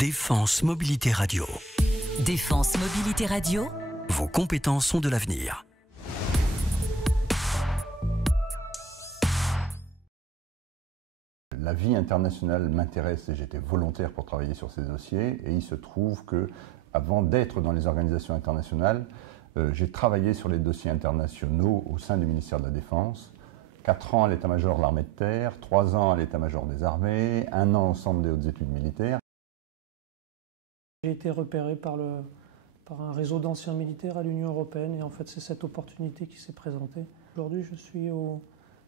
Défense Mobilité Radio. Défense Mobilité Radio. Vos compétences sont de l'avenir. La vie internationale m'intéresse et j'étais volontaire pour travailler sur ces dossiers. Et il se trouve que, avant d'être dans les organisations internationales, j'ai travaillé sur les dossiers internationaux au sein du ministère de la Défense. 4 ans à l'état-major de l'armée de terre, 3 ans à l'état-major des armées, 1 an au centre des hautes études militaires. J'ai été repéré par un réseau d'anciens militaires à l'Union européenne et en fait c'est cette opportunité qui s'est présentée. Aujourd'hui je suis au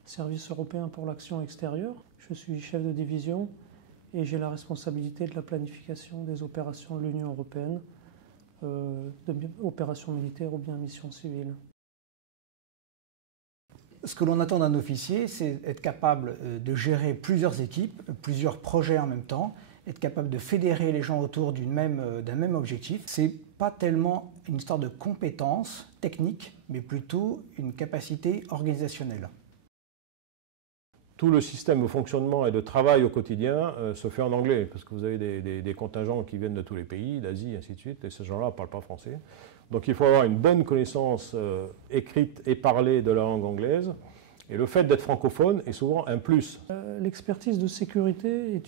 service européen pour l'action extérieure, je suis chef de division et j'ai la responsabilité de la planification des opérations de l'Union européenne, opérations militaires ou bien missions civiles. Ce que l'on attend d'un officier, c'est être capable de gérer plusieurs équipes, plusieurs projets en même temps, être capable de fédérer les gens autour d'un même objectif. Ce n'est pas tellement une histoire de compétences techniques, mais plutôt une capacité organisationnelle. Tout le système de fonctionnement et de travail au quotidien se fait en anglais, parce que vous avez des contingents qui viennent de tous les pays, d'Asie, ainsi de suite, et ces gens-là ne parlent pas français. Donc il faut avoir une bonne connaissance écrite et parlée de la langue anglaise, et le fait d'être francophone est souvent un plus. L'expertise de sécurité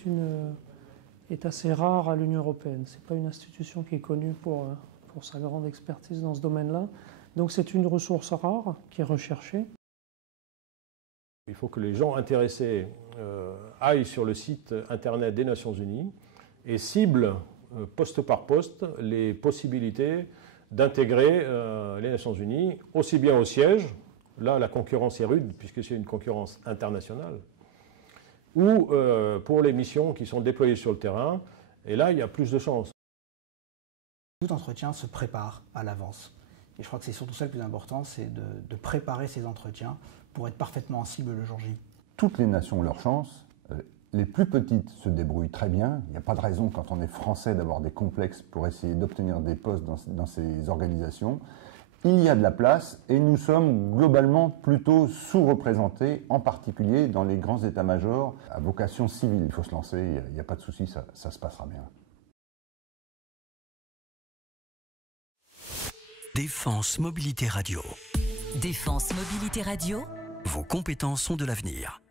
est assez rare à l'Union européenne. Ce n'est pas une institution qui est connue pour sa grande expertise dans ce domaine-là. Donc c'est une ressource rare qui est recherchée. Il faut que les gens intéressés aillent sur le site internet des Nations Unies et ciblent poste par poste les possibilités d'intégrer les Nations Unies, aussi bien au siège, là la concurrence est rude puisque c'est une concurrence internationale, ou pour les missions qui sont déployées sur le terrain, et là il y a plus de chances. Tout entretien se prépare à l'avance. Et je crois que c'est surtout ça le plus important, c'est de préparer ces entretiens pour être parfaitement en cible le jour J. Toutes les nations ont leur chance. Les plus petites se débrouillent très bien. Il n'y a pas de raison, quand on est français, d'avoir des complexes pour essayer d'obtenir des postes dans ces organisations. Il y a de la place et nous sommes globalement plutôt sous-représentés, en particulier dans les grands états-majors à vocation civile. Il faut se lancer, il n'y a pas de souci, ça se passera bien. Défense Mobilité Radio. Défense Mobilité Radio. Vos compétences sont de l'avenir.